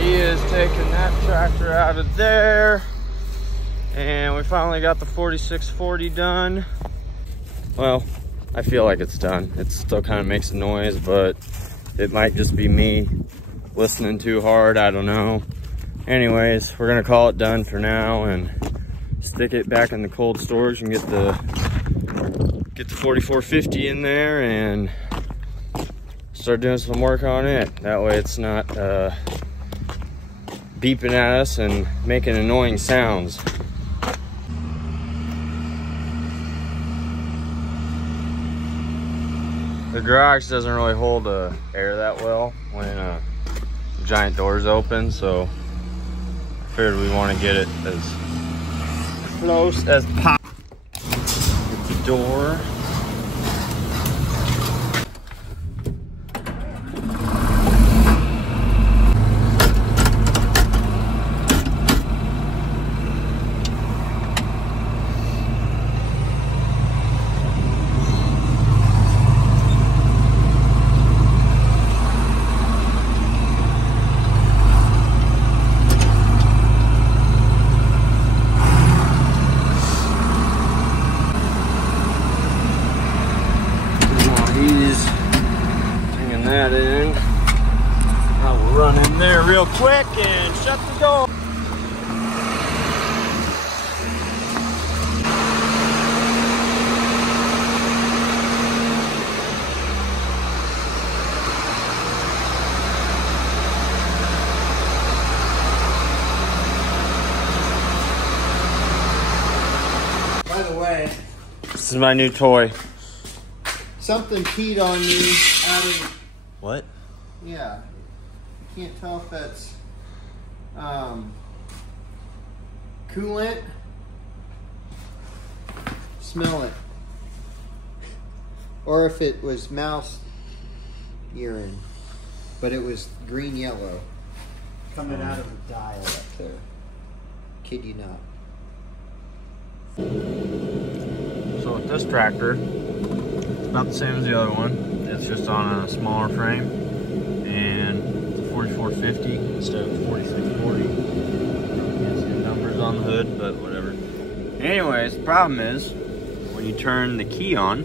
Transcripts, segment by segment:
he is taking that tractor out of there. And we finally got the 4640 done. Well, I feel like it's done. It still kind of makes a noise, but it might just be me listening too hard. I don't know. Anyways, we're gonna call it done for now and stick it back in the cold storage and get the 4450 in there and start doing some work on it. That way it's not beeping at us and making annoying sounds. The garage doesn't really hold air that well when the giant doors open, so I figured we want to get it as close as possible. Get the door. That in. I will run in there real quick and shut the door. By the way, this is my new toy. Something peed on me out of... What? Yeah. I can't tell if that's coolant. Smell it. Or if it was mouse urine. But it was green yellow. Coming out of the dial up there. Kid you not. So with this tractor, it's about the same as the other one. It's just on a smaller frame, and it's a 4450 instead of 4640. Can't see the numbers on the hood, but whatever. Anyways, the problem is when you turn the key on,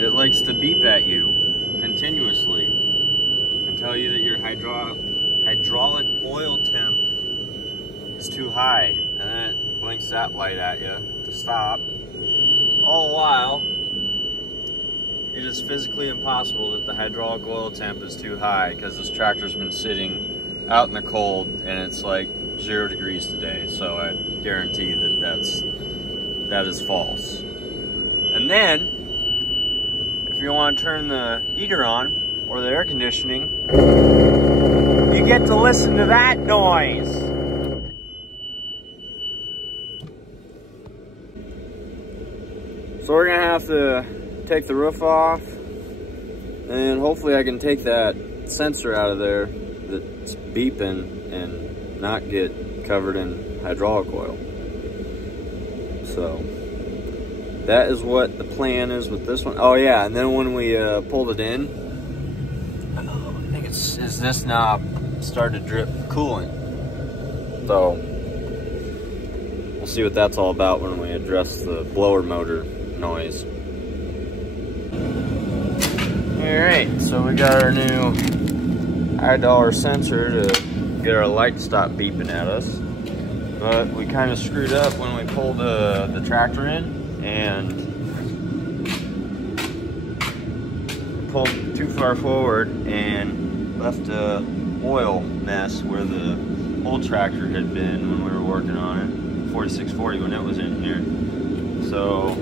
it likes to beep at you continuously and tell you that your hydraulic oil temp is too high, and then it blinks that light at you to stop. All the while, it is physically impossible that the hydraulic oil temp is too high because this tractor's been sitting out in the cold and it's like 0 degrees today, so I guarantee that that is false. And then, if you want to turn the heater on or the air conditioning, you get to listen to that noise. So we're gonna have to take the roof off, and hopefully I can take that sensor out of there that's beeping and not get covered in hydraulic oil. So that is what the plan is with this one. Oh yeah, and then when we pulled it in, I think it's this knob started to drip coolant. So we'll see what that's all about when we address the blower motor noise. Alright, so we got our new $1 sensor to get our light to stop beeping at us. But we kind of screwed up when we pulled the tractor in and pulled too far forward and left a oil mess where the old tractor had been when we were working on it, 4640 when it was in here. So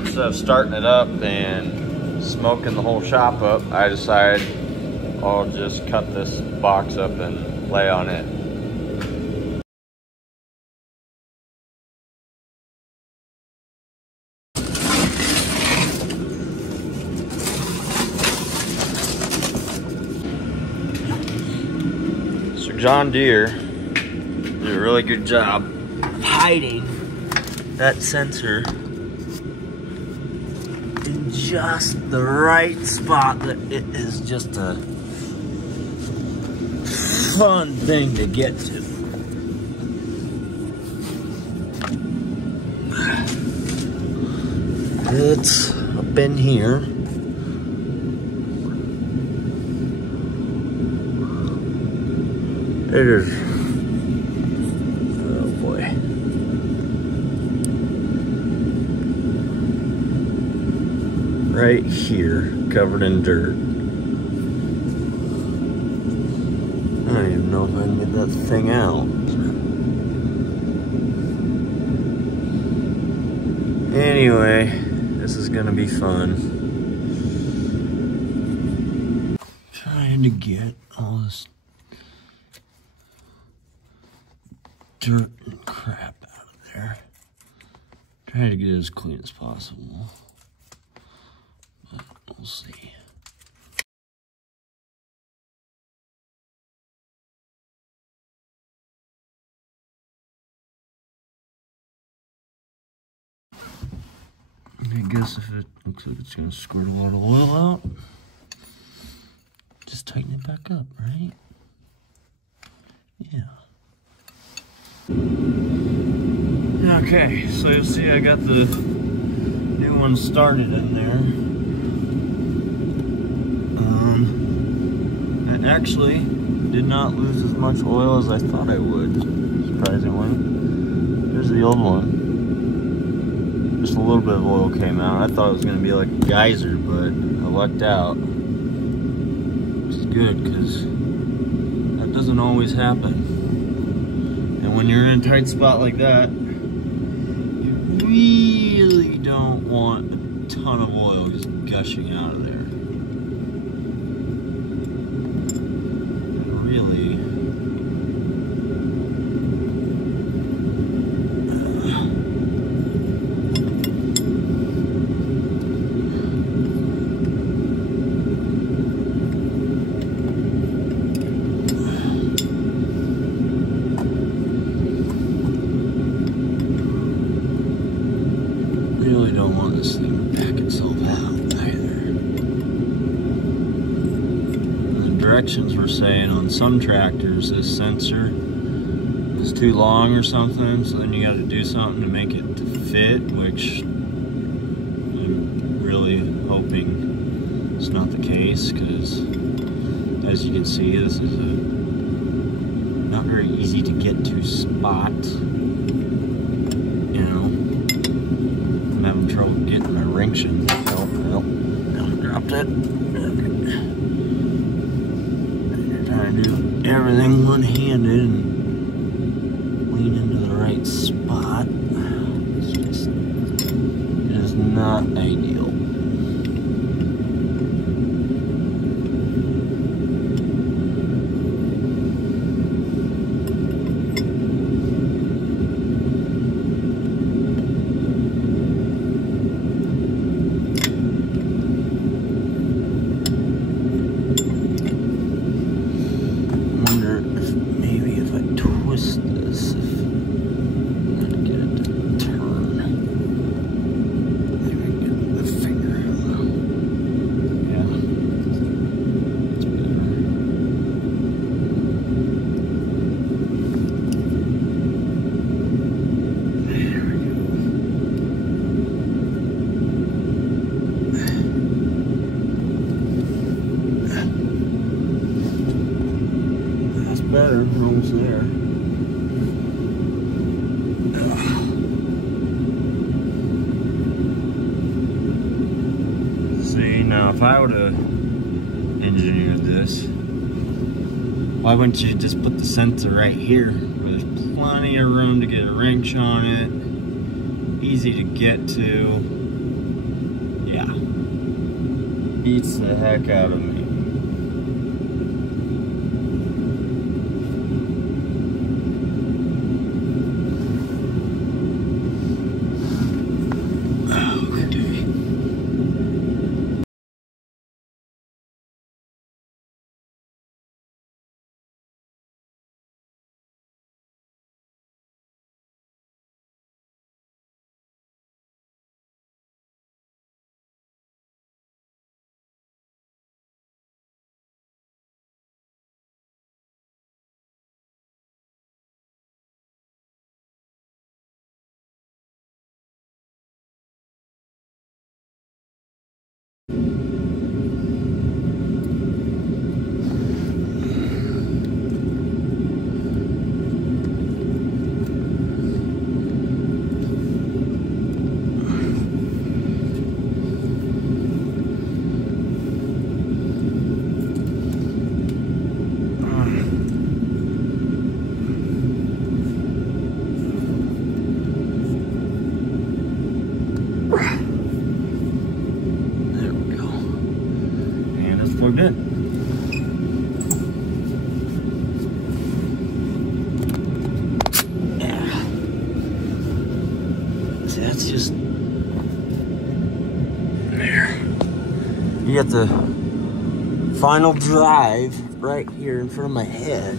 instead of starting it up and smoking the whole shop up, I decided I'll just cut this box up and lay on it. So John Deere did a really good job of hiding that sensor in just the right spot that it is just a fun thing to get to. It's up in here. It is. Oh boy. Right here, covered in dirt. I don't even know if I can get that thing out. Anyway, this is gonna be fun. Trying to get all this dirt and crap out of there. Trying to get it as clean as possible. But we'll see. I guess if it looks like it's gonna squirt a lot of oil out, just tighten it back up, right? Yeah. Okay, so you'll see I got the new one started in there. I actually did not lose as much oil as I thought I would, surprisingly. Here's the old one. Just a little bit of oil came out. I thought it was going to be like a geyser, but I lucked out. Which is good, because that doesn't always happen. And when you're in a tight spot like that, you really don't want a ton of oil just gushing out of there. It really... really don't want this thing to back itself out either. The directions were saying on some tractors this sensor is too long or something, so then you got to do something to make it to fit, which I'm really hoping it's not the case, because as you can see, this is a not very easy to get to spot. You know, I'm having trouble getting my wrench in. Oh, well, I dropped it. Okay. You're trying to do everything one-handed and lean into the right spot. It's just, it is not ideal. Twist this if not get it to turn. Maybe get the finger in. Yeah, it's better. There we go. That's better. We're almost there. See, now if I would have engineered this, why wouldn't you just put the sensor right here where there's plenty of room to get a wrench on it, easy to get to. Yeah, beats the heck out of me. Plugged in. Yeah. See, that's just there. You got the final drive right here in front of my head.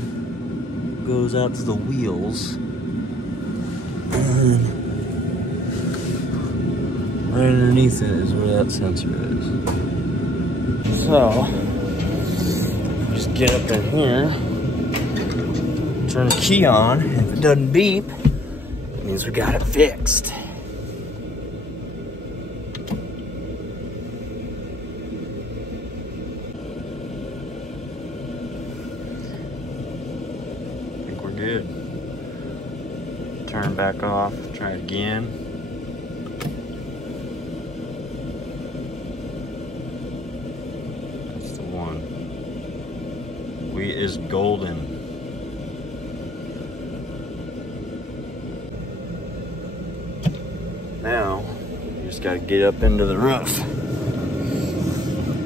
Goes out to the wheels. And right underneath it is where that sensor is. So, just get up in here, turn the key on. If it doesn't beep, it means we got it fixed. I think we're good. Turn it back off, try it again. We is golden. Now, you just gotta get up into the roof,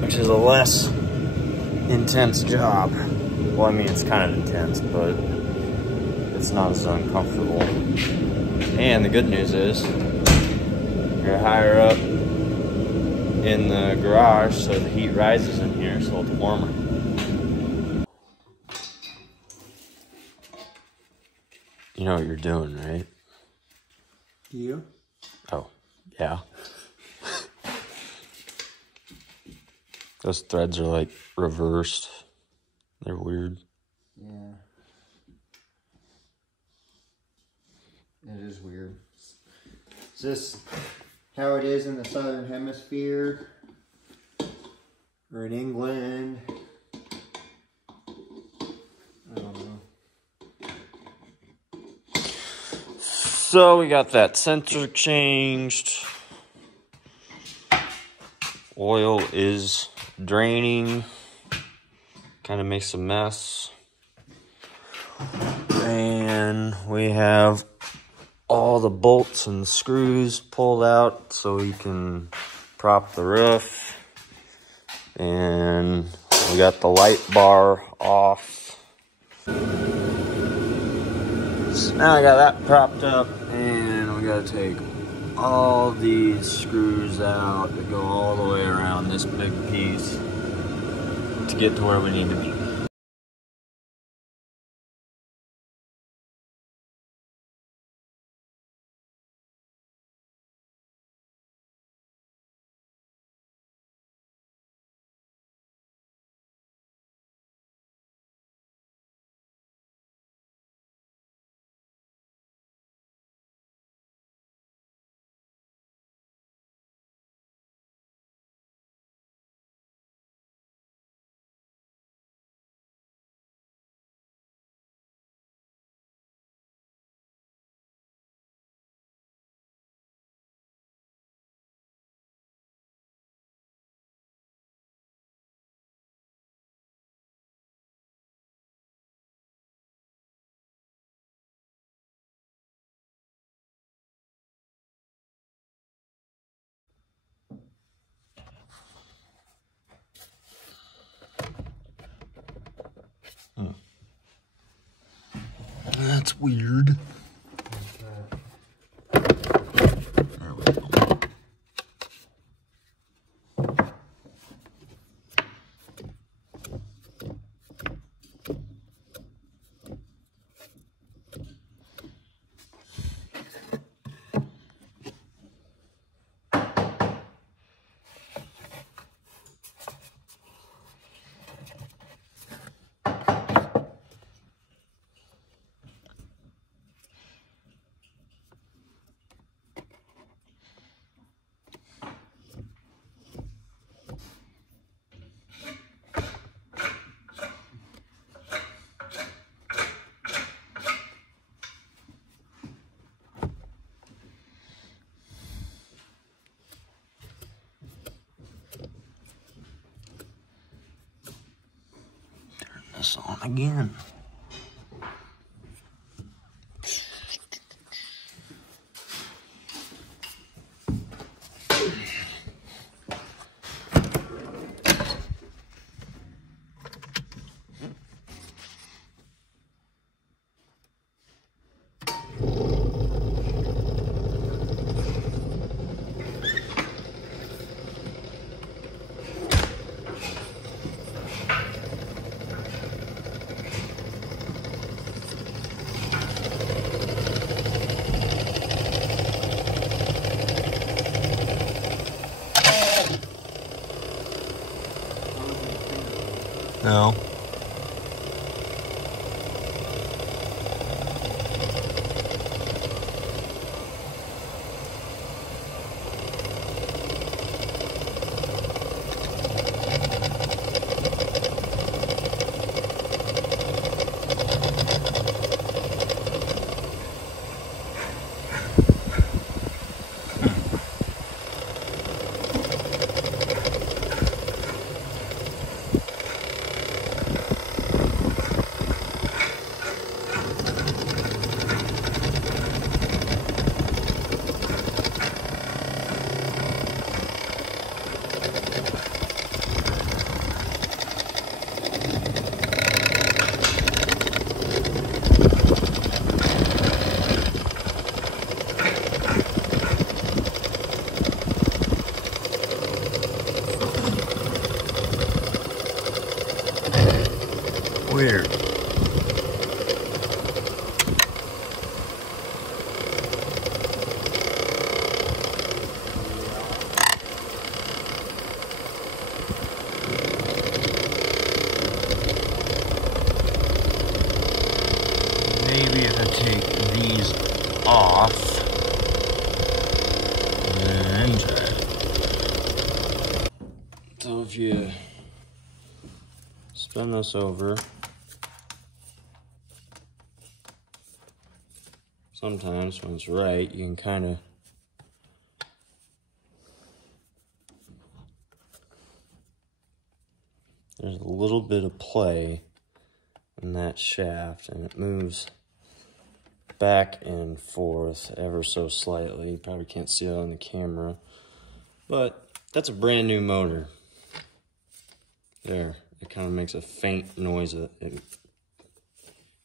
which is a less intense job. Well, I mean, it's kind of intense, but it's not as uncomfortable. And the good news is, you're higher up in the garage, so the heat rises in here, so it's warmer. You know what you're doing, right? You? Oh, yeah. Those threads are like reversed. They're weird. Yeah. It is weird. Is this how it is in the southern hemisphere? Or in England? I don't know. So we got that sensor changed. Oil is draining. Kind of makes a mess. And we have all the bolts and screws pulled out so we can prop the roof. And we got the light bar off. So now I got that propped up, and we gotta take all these screws out that go all the way around this big piece to get to where we need to be. That's weird. There we go. this on again. No. Weird. Maybe if I take these off and so if you spin this over, sometimes when it's right, you can kind of there's a little bit of play in that shaft, and it moves back and forth ever so slightly. You probably can't see it on the camera, but that's a brand new motor. There, it kind of makes a faint noise. If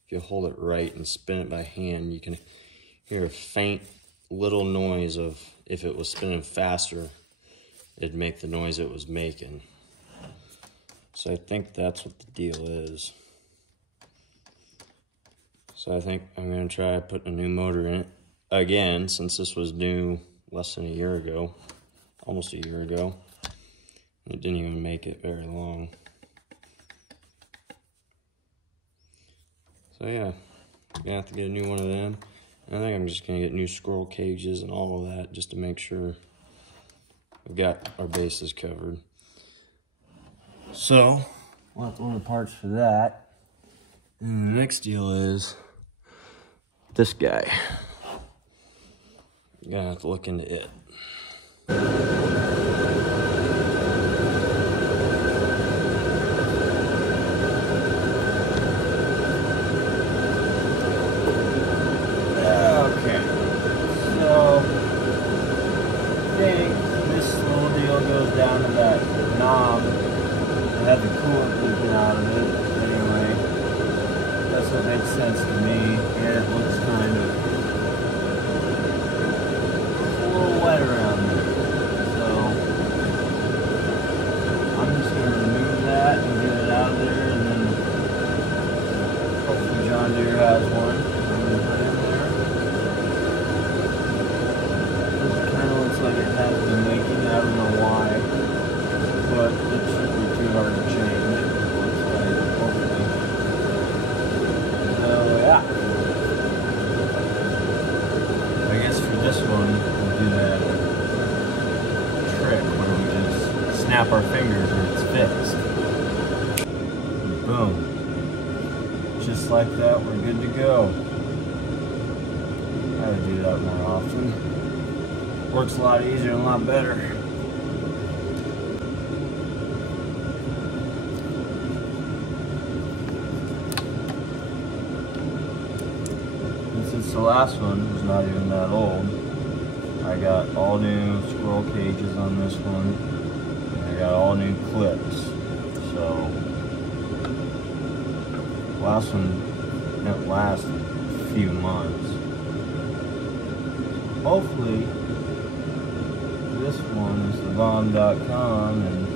you hold it right and spin it by hand, you can hear a faint little noise of, if it was spinning faster, it'd make the noise it was making. So I think that's what the deal is. So I think I'm gonna try putting a new motor in it again, since this was new less than a year ago, almost a year ago. It didn't even make it very long. So yeah, I'm gonna have to get a new one of them. And I think I'm just gonna get new squirrel cages and all of that, just to make sure we've got our bases covered. So, we'll have to order parts for that. And the next deal is this guy. I'm gonna have to look into it. Okay, so I think this little deal goes down to that knob. It had the coolant leaking out of it. Anyway, that's what makes sense to me. And it looks kind of a little wet around there. So I'm just going to remove that and get it out of there, and then hopefully John Deere has one. I'm going to put it in there. This kind of looks like it has been leaking. I don't know why, but it shouldn't be too hard to change. It looks like, hopefully. So yeah. I guess for this one, we'll do that trick where we just snap our fingers and it's fixed. Boom. Just like that, we're good to go. Gotta do that more often. Works a lot easier and a lot better. the last one was not even that old. I got all new squirrel cages on this one. And I got all new clips. So last one didn't last a few months. Hopefully this one is the bomb.com and